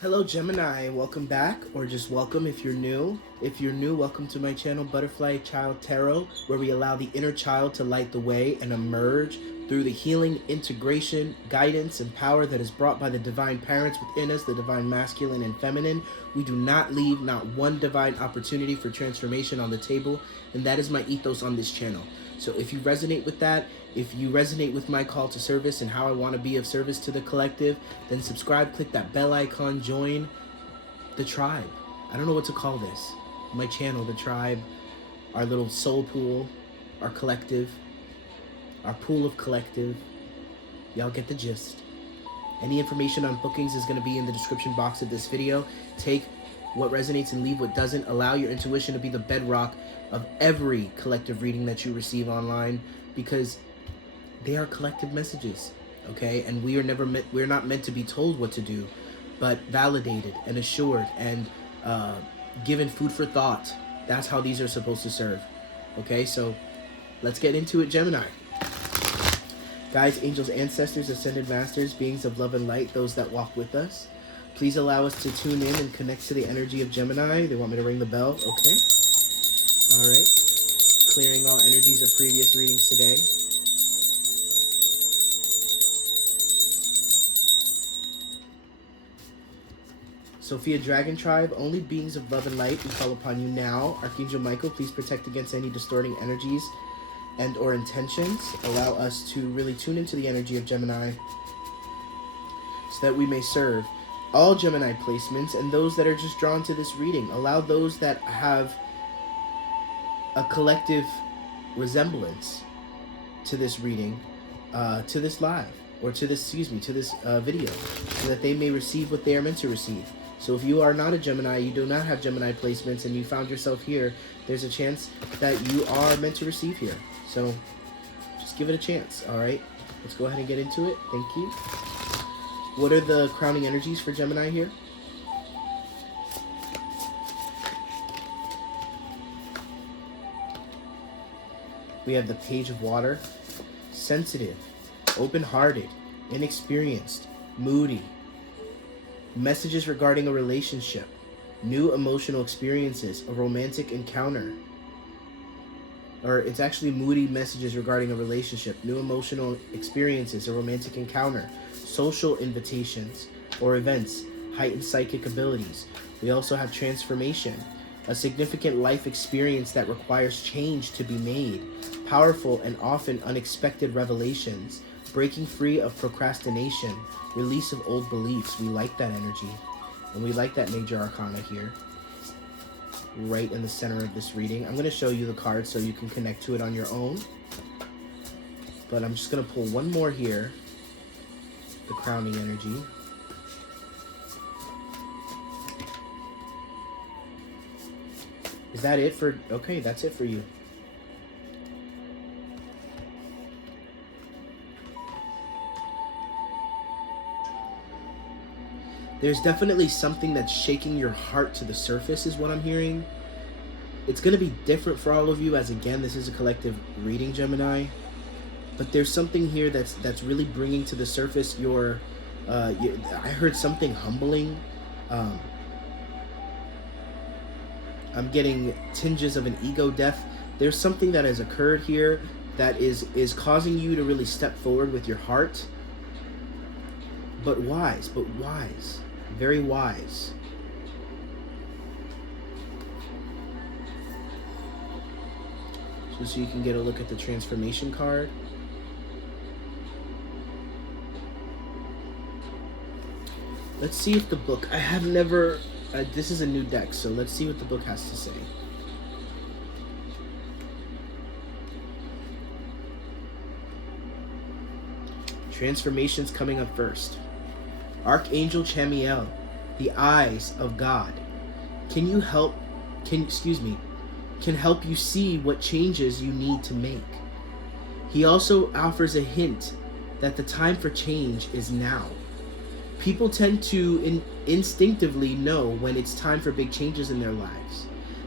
Hello Gemini, welcome back, or just welcome if you're new. If you're new, welcome to my channel, Butterfly Child Tarot, where we allow the inner child to light the way and emerge through the healing, integration, guidance, and power that is brought by the divine parents within us, the divine masculine and feminine. We do not leave not one divine opportunity for transformation on the table, and that is my ethos on this channel. So if you resonate with that, if you resonate with my call to service and how I want to be of service to the collective, then subscribe, click that bell icon, join the tribe. I don't know what to call this. My channel, the tribe, our little soul pool, our collective, our pool of collective. Y'all get the gist. Any information on bookings is going to be in the description box of this video. Take what resonates and leave what doesn't. Allow your intuition to be the bedrock of every collective reading that you receive online, because they are collective messages, okay? And we're not meant to be told what to do, but validated and assured and given food for thought. That's how these are supposed to serve, okay? So let's get into it, Gemini. Guides, angels, ancestors, ascended masters, beings of love and light, those that walk with us. Please allow us to tune in and connect to the energy of Gemini. They want me to ring the bell, okay? All right. Clearing all energies of previous readings today. Sophia Dragon Tribe, only beings of love and light, we call upon you now. Archangel Michael, please protect against any distorting energies and or intentions. Allow us to really tune into the energy of Gemini so that we may serve all Gemini placements and those that are just drawn to this reading. Allow those that have a collective resemblance to this reading, to this live, or to this, to this video, so that they may receive what they are meant to receive. So if you are not a Gemini, you do not have Gemini placements, and you found yourself here, there's a chance that you are meant to receive here. So just give it a chance, all right? Let's go ahead and get into it. Thank you. What are the crowning energies for Gemini here? We have the Page of Water, sensitive, open-hearted, inexperienced, moody. Messages regarding a relationship, new emotional experiences, a romantic encounter. Or it's actually moody messages regarding a relationship, new emotional experiences, a romantic encounter, social invitations or events, heightened psychic abilities. We also have transformation, a significant life experience that requires change to be made, powerful and often unexpected revelations, breaking free of procrastination, release of old beliefs. We like that energy, and we like that major arcana here, right in the center of this reading. I'm going to show you the card so you can connect to it on your own, but I'm just going to pull one more here, the crowning energy. Is that it for, okay, that's it for you. There's definitely something that's shaking your heart to the surface is what I'm hearing. It's going to be different for all of you, as again, this is a collective reading, Gemini. But there's something here that's really bringing to the surface your, I heard something humbling. I'm getting tinges of an ego death. There's something that has occurred here that is causing you to really step forward with your heart. But wise. Very wise. So you can get a look at the transformation card. Let's see if the book, I have never, this is a new deck, so let's see what the book has to say. Transformation's coming up first. Archangel Chamiel, the eyes of God. Can help you see what changes you need to make. He also offers a hint that the time for change is now. People tend to instinctively know when it's time for big changes in their lives.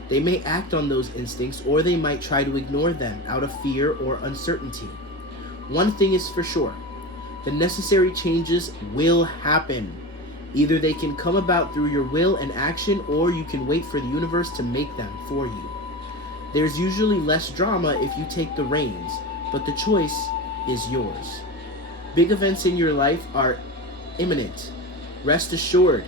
They may act on those instincts, or they might try to ignore them out of fear or uncertainty. One thing is for sure, the necessary changes will happen. Either they can come about through your will and action, or you can wait for the universe to make them for you. There's usually less drama if you take the reins, but the choice is yours. Big events in your life are imminent. Rest assured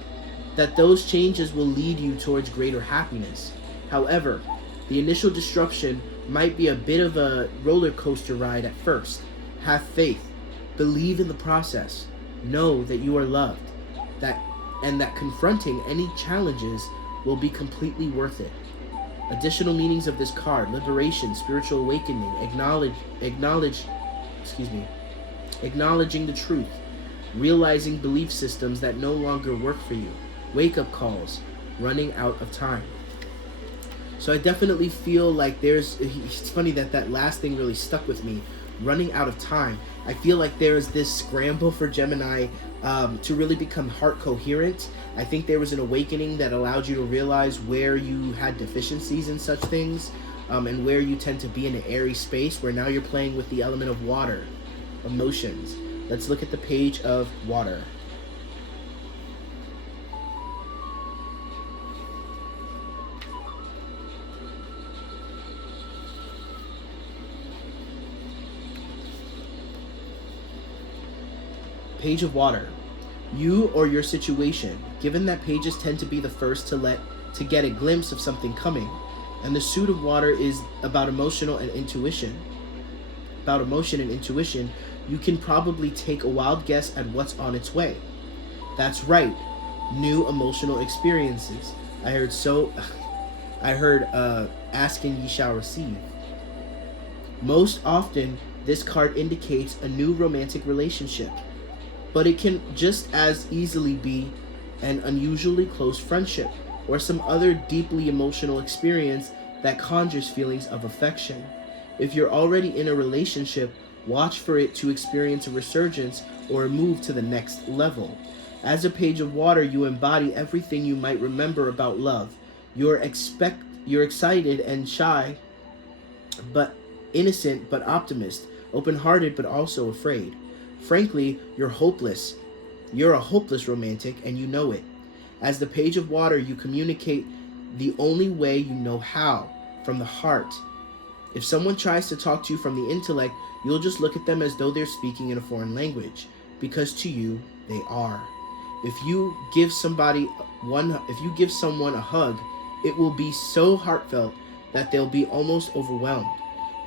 that those changes will lead you towards greater happiness. However, the initial disruption might be a bit of a roller coaster ride at first. Have faith. Believe in the process. Know that you are loved. That confronting any challenges will be completely worth it. Additional meanings of this card: liberation, spiritual awakening, acknowledging the truth, realizing belief systems that no longer work for you, wake-up calls, running out of time. So I definitely feel like it's funny that last thing really stuck with me, running out of time. I feel like there's this scramble for Gemini to really become heart coherent. I think there was an awakening that allowed you to realize where you had deficiencies in such things, and where you tend to be in an airy space, where now you're playing with the element of water, emotions. Let's look at the page of water. Page of water. You or your situation. Given that pages tend to be the first to get a glimpse of something coming, and the suit of water is about emotion and intuition, you can probably take a wild guess at what's on its way. That's right. New emotional experiences. I heard asking ye shall receive. Most often, this card indicates a new romantic relationship, but it can just as easily be an unusually close friendship or some other deeply emotional experience that conjures feelings of affection. If you're already in a relationship, watch for it to experience a resurgence or a move to the next level. As a page of water, you embody everything you might remember about love. You're excited and shy, but innocent but optimist, open-hearted but also afraid. Frankly, you're hopeless. You're a hopeless romantic, and you know it. As the page of water, you communicate the only way you know how, from the heart. If someone tries to talk to you from the intellect, you'll just look at them as though they're speaking in a foreign language, because to you, they are. If you give someone a hug, it will be so heartfelt that they'll be almost overwhelmed.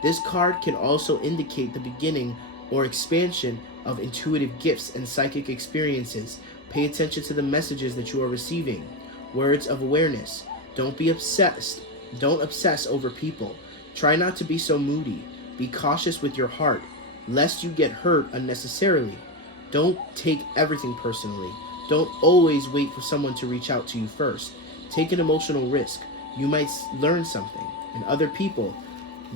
This card can also indicate the beginning or expansion of intuitive gifts and psychic experiences. Pay attention to the messages that you are receiving. Words of awareness. Don't be obsessed. Don't obsess over people. Try not to be so moody. Be cautious with your heart, lest you get hurt unnecessarily. Don't take everything personally. Don't always wait for someone to reach out to you first. Take an emotional risk. You might learn something. And other people,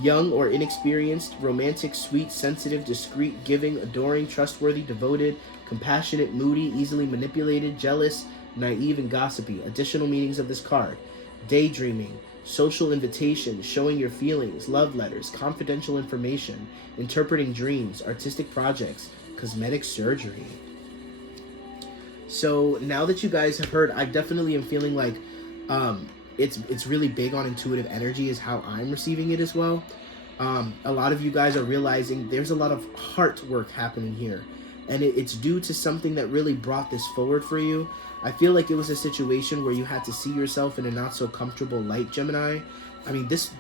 young or inexperienced, romantic, sweet, sensitive, discreet, giving, adoring, trustworthy, devoted, compassionate, moody, easily manipulated, jealous, naive, and gossipy. Additional meanings of this card: daydreaming, social invitation, showing your feelings, love letters, confidential information, interpreting dreams, artistic projects, cosmetic surgery. So now that you guys have heard, I definitely am feeling like it's really big on intuitive energy is how I'm receiving it as well. A lot of you guys are realizing there's a lot of heart work happening here, and it's due to something that really brought this forward for you. I feel like it was a situation where you had to see yourself in a not so comfortable light, Gemini. I mean, this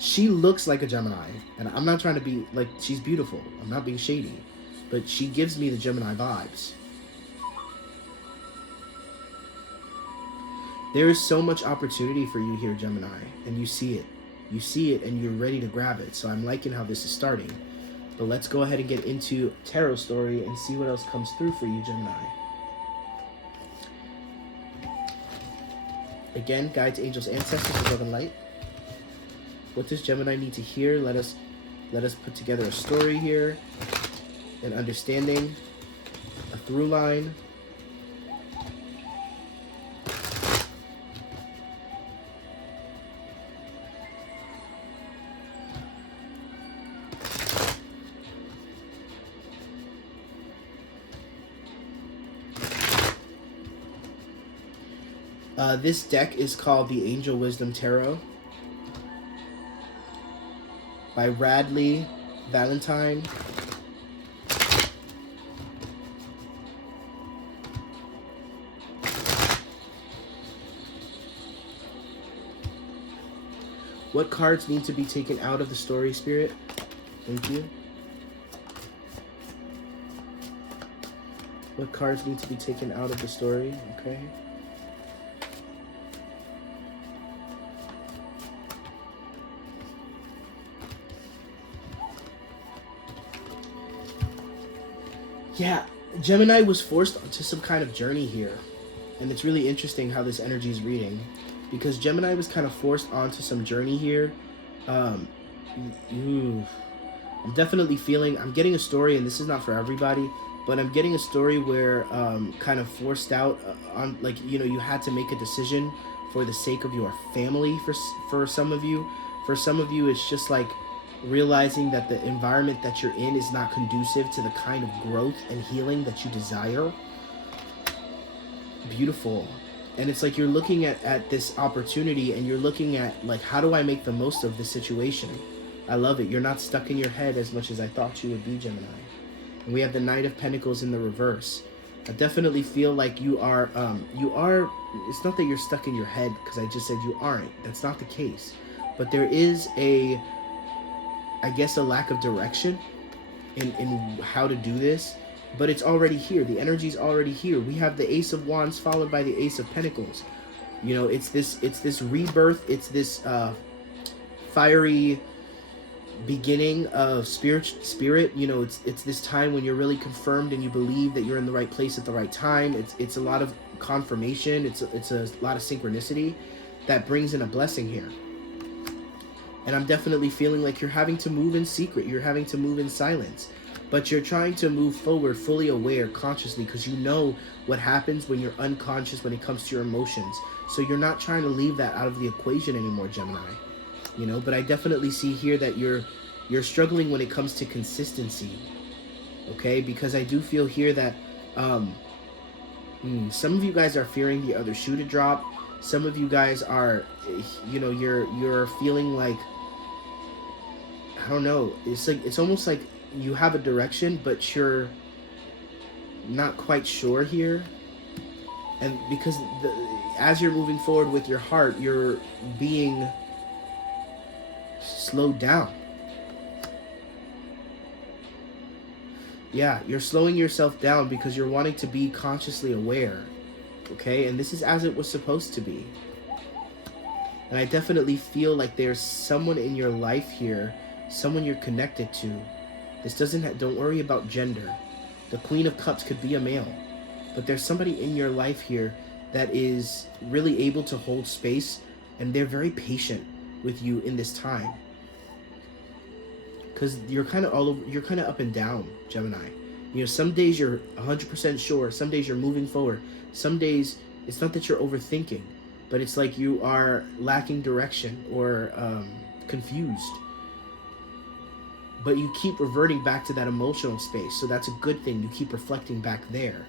she looks like a Gemini, and I'm not trying to be like, she's beautiful. I'm not being shady, but she gives me the Gemini vibes. There is so much opportunity for you here, Gemini, and you see it. You see it, and you're ready to grab it. So I'm liking how this is starting. But let's go ahead and get into tarot story and see what else comes through for you, Gemini. Again, guides, angels, ancestors, above and light. What does Gemini need to hear? Let us put together a story here, an understanding, a through line. This deck is called the Angel Wisdom Tarot by Radley Valentine. What cards need to be taken out of the story, Spirit? Thank you. What cards need to be taken out of the story? Okay. Yeah, Gemini was forced to some kind of journey here. And it's really interesting how this energy is reading. Because Gemini was kind of forced onto some journey here. I'm definitely feeling, I'm getting a story, and this is not for everybody, but I'm getting a story where kind of forced out on, like, you know, you had to make a decision for the sake of your family for some of you. For some of you, it's just like realizing that the environment that you're in is not conducive to the kind of growth and healing that you desire. Beautiful. And it's like you're looking at this opportunity, and you're looking at, like, how do I make the most of this situation? I love it. You're not stuck in your head as much as I thought you would be, Gemini. And we have the Knight of Pentacles in the reverse. I definitely feel like you are, it's not that you're stuck in your head, because I just said you aren't. That's not the case. But there is a, I guess, a lack of direction in how to do this. But it's already here. The energy's already here. We have the Ace of Wands followed by the Ace of Pentacles. You know, it's this rebirth. It's this fiery beginning of spirit. You know, it's this time when you're really confirmed and you believe that you're in the right place at the right time. It's a lot of confirmation. It's a lot of synchronicity that brings in a blessing here. And I'm definitely feeling like you're having to move in secret. You're having to move in silence. But you're trying to move forward fully aware, consciously, because you know what happens when you're unconscious when it comes to your emotions. So you're not trying to leave that out of the equation anymore, Gemini. You know, but I definitely see here that you're struggling when it comes to consistency. Okay, because I do feel here that some of you guys are fearing the other shoe to drop. Some of you guys are, you know, you're feeling like, I don't know, it's almost like you have a direction, but you're not quite sure here. And because as you're moving forward with your heart, you're being slowed down. Yeah, you're slowing yourself down because you're wanting to be consciously aware. Okay, and this is as it was supposed to be. And I definitely feel like there's someone in your life here, someone you're connected to. This don't worry about gender. The Queen of Cups could be a male. But there's somebody in your life here that is really able to hold space, and they're very patient with you in this time. Because you're kind of all over, you're kind of up and down, Gemini. You know, some days you're 100% sure, some days you're moving forward. Some days it's not that you're overthinking, but it's like you are lacking direction or confused. But you keep reverting back to that emotional space. So that's a good thing. You keep reflecting back there.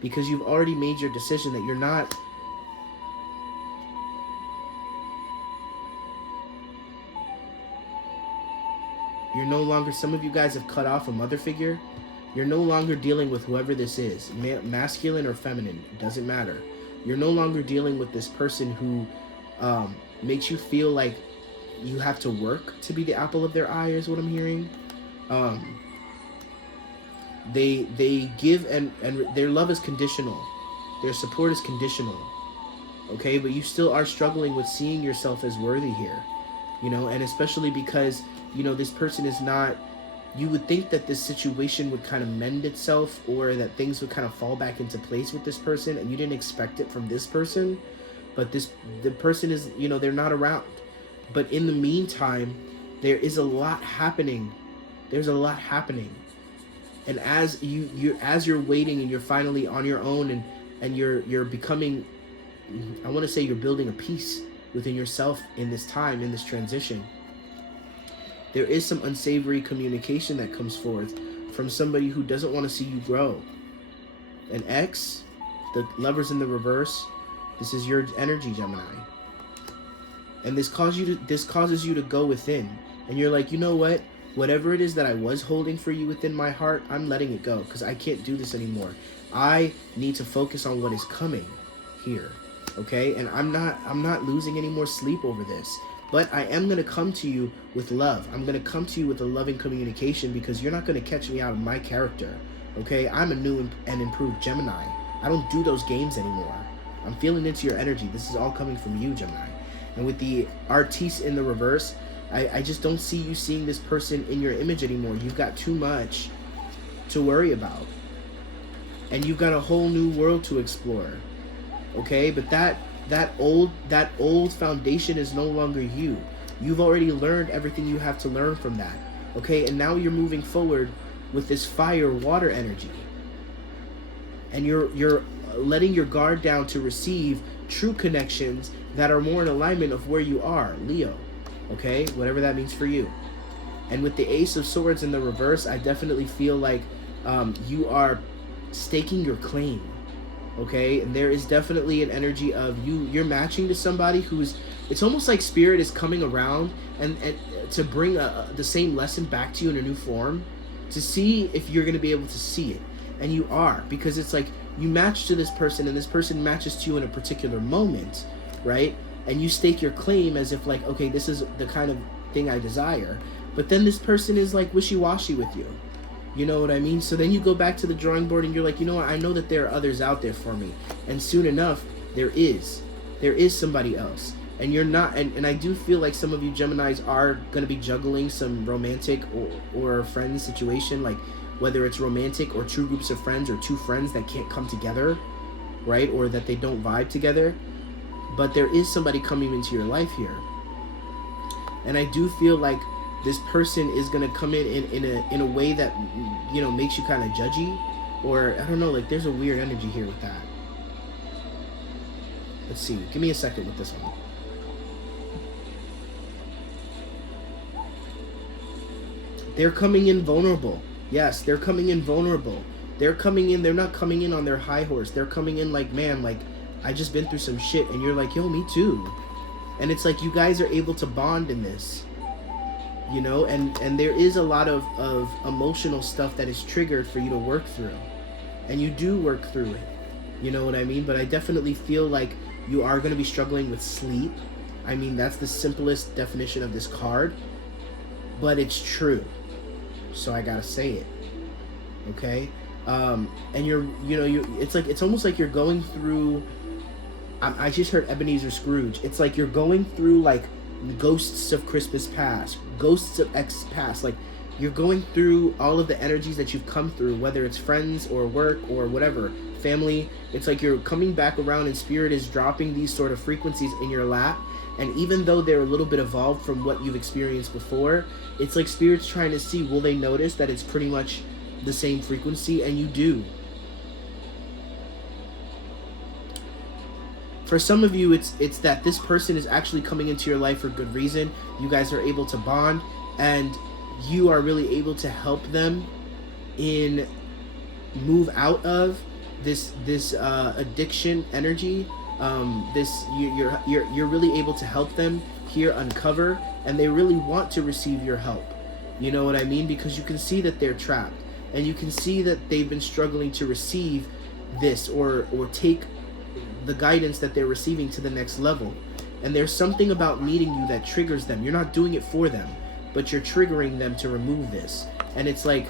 Because you've already made your decision that you're not... You're no longer... Some of you guys have cut off a mother figure. You're no longer dealing with whoever this is. Masculine or feminine. It doesn't matter. You're no longer dealing with this person who makes you feel like you have to work to be the apple of their eye, is what I'm hearing. They give and their love is conditional. Their support is conditional. Okay, but you still are struggling with seeing yourself as worthy here. You know, and especially because, you know, this person is not... You would think that this situation would kind of mend itself, or that things would kind of fall back into place with this person, and you didn't expect it from this person. But the person is, you know, they're not around. But in the meantime, there is a lot happening. There's a lot happening. And as you're waiting and you're finally on your own and you're becoming, I want to say you're building a peace within yourself in this time, in this transition. There is some unsavory communication that comes forth from somebody who doesn't want to see you grow. An ex, the Lovers in the reverse, This is your energy, Gemini. And this causes you to go within. And you're like, you know what? Whatever it is that I was holding for you within my heart, I'm letting it go because I can't do this anymore. I need to focus on what is coming here. Okay? And I'm not losing any more sleep over this. But I am going to come to you with love. I'm going to come to you with a loving communication because you're not going to catch me out of my character. Okay? I'm a new and improved Gemini. I don't do those games anymore. I'm feeling into your energy. This is all coming from you, Gemini. And with the artiste in the reverse, I just don't see you seeing this person in your image anymore. You've got too much to worry about. And you've got a whole new world to explore. Okay? But that old foundation is no longer you. You've already learned everything you have to learn from that. Okay? And now you're moving forward with this fire water energy. And you're letting your guard down to receive true connections that are more in alignment of where you are, Leo. Okay? Whatever that means for you. And with the Ace of Swords in the reverse, I definitely feel like you are staking your claim. Okay? And there is definitely an energy of you're matching to somebody who's, it's almost like Spirit is coming around and to bring the same lesson back to you in a new form, to see if you're going to be able to see it. And you are, because it's like you match to this person and this person matches to you in a particular moment, right? And you stake your claim as if like, okay, this is the kind of thing I desire. But then this person is like wishy-washy with you. You know what I mean? So then you go back to the drawing board and you're like, you know what? I know that there are others out there for me. And soon enough, there is somebody else. And you're not, and I do feel like some of you Geminis are going to be juggling some romantic or friend situation, like whether it's romantic or true groups of friends or two friends that can't come together, right? Or that they don't vibe together. But there is somebody coming into your life here. And I do feel like this person is going to come in a way that, you know, makes you kind of judgy. Or, I don't know, like there's a weird energy here with that. Let's see. Give me a second with this one. They're coming in vulnerable. Yes, they're coming in vulnerable. They're coming in, they're not coming in on their high horse. They're coming in like, man, like, I just been through some shit. And you're like, yo, me too. And it's like you guys are able to bond in this. You know, and there is a lot of emotional stuff that is triggered for you to work through. And you do work through it. You know what I mean? But I definitely feel like you are going to be struggling with sleep. I mean, that's the simplest definition of this card. But it's true. So I gotta say it. Okay? And it's almost like you're going through, I just heard Ebenezer Scrooge. It's like you're going through like ghosts of Christmas past, ghosts of X past. Like you're going through all of the energies that you've come through, whether it's friends or work or whatever, family. It's like you're coming back around and Spirit is dropping these sort of frequencies in your lap. And even though they're a little bit evolved from what you've experienced before, it's like Spirit's trying to see, will they notice that it's pretty much the same frequency? And you do. For some of you, it's that this person is actually coming into your life for good reason. You guys are able to bond, and you are really able to help them in move out of this addiction energy. You're really able to help them here uncover, and they really want to receive your help. You know what I mean? Because you can see that they're trapped, and you can see that they've been struggling to receive this or take the guidance that they're receiving to the next level. And there's something about meeting you that triggers them. You're not doing it for them, but you're triggering them to remove this. And it's like,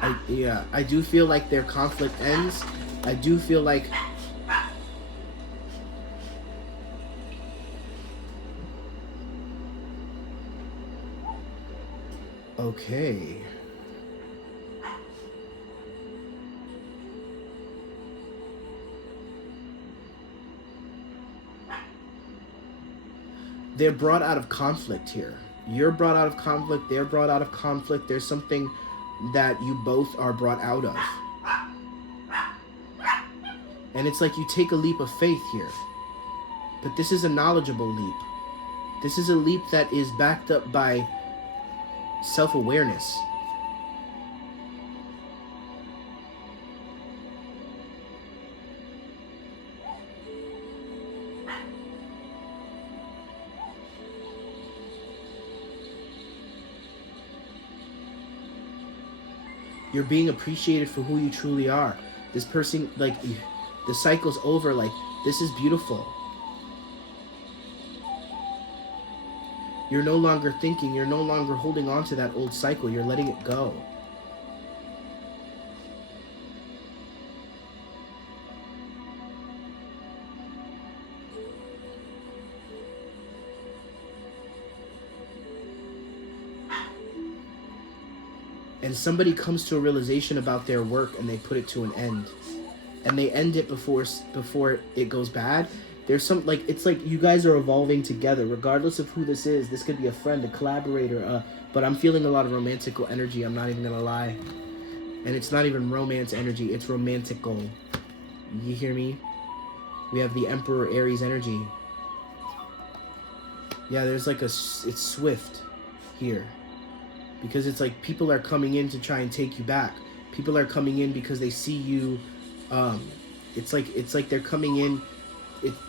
I do feel like their conflict ends. I do feel like okay. They're brought out of conflict here. You're brought out of conflict. They're brought out of conflict. There's something that you both are brought out of. And it's like you take a leap of faith here. But this is a knowledgeable leap. This is a leap that is backed up by self-awareness. You're being appreciated for who you truly are. This person, like, the cycle's over. Like, this is beautiful. You're no longer thinking. You're no longer holding on to that old cycle. You're letting it go. And somebody comes to a realization about their work and they put it to an end. And they end it before it goes bad. There's some, like, it's like you guys are evolving together, regardless of who this is. This could be a friend, a collaborator, but I'm feeling a lot of romantical energy. I'm not even gonna lie. And it's not even romance energy, it's romantical. You hear me? We have the Emperor Aries energy. Yeah, there's like it's swift here. Because it's like people are coming in to try and take you back. People are coming in because they see you. It's like they're coming in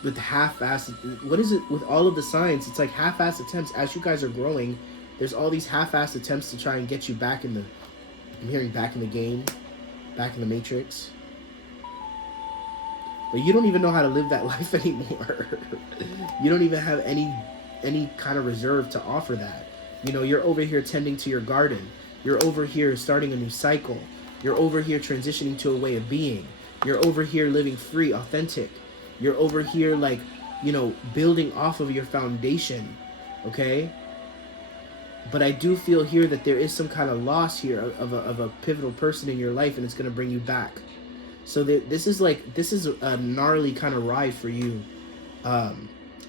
with half-assed. What is it with all of the signs? It's like half-assed attempts. As you guys are growing, there's all these half-assed attempts to try and get you back in the. I'm hearing back in the game, back in the Matrix. But you don't even know how to live that life anymore. You don't even have any kind of reserve to offer that. You know, you're over here tending to your garden. You're over here starting a new cycle. You're over here transitioning to a way of being. You're over here living free, authentic. You're over here, like, you know, building off of your foundation, okay? But I do feel here that there is some kind of loss here of a pivotal person in your life, and it's going to bring you back. So this is a gnarly kind of ride for you.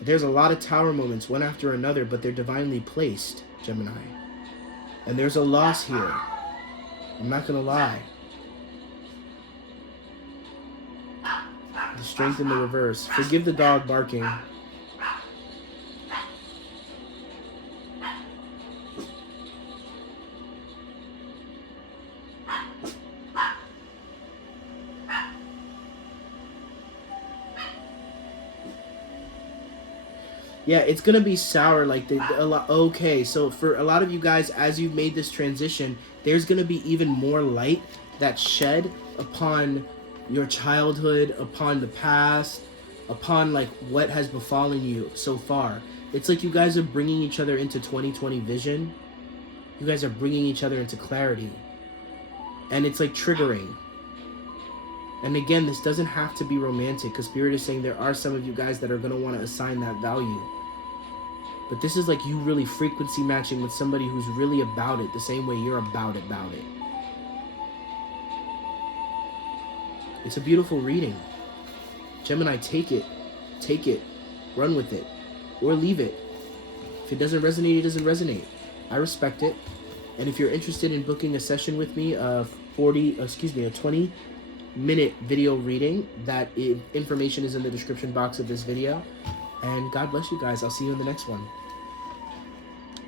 There's a lot of tower moments, one after another, but they're divinely placed, Gemini. And there's a loss here. I'm not going to lie. The strength in the reverse. Forgive the dog barking. Yeah, it's gonna be sour. Like a lot. Okay, so for a lot of you guys, as you've made this transition, there's gonna be even more light that's shed upon your childhood, upon the past, upon like what has befallen you so far. It's like you guys are bringing each other into 2020 vision. You guys are bringing each other into clarity, and it's like triggering. And again, this doesn't have to be romantic, because Spirit is saying there are some of you guys that are going to want to assign that value. But this is like you really frequency matching with somebody who's really about it the same way you're about it. It's a beautiful reading. Gemini, take it, run with it, or leave it. If it doesn't resonate, it doesn't resonate. I respect it. And if you're interested in booking a session with me, a 20-minute video reading, that information is in the description box of this video. And God bless you guys. I'll see you in the next one.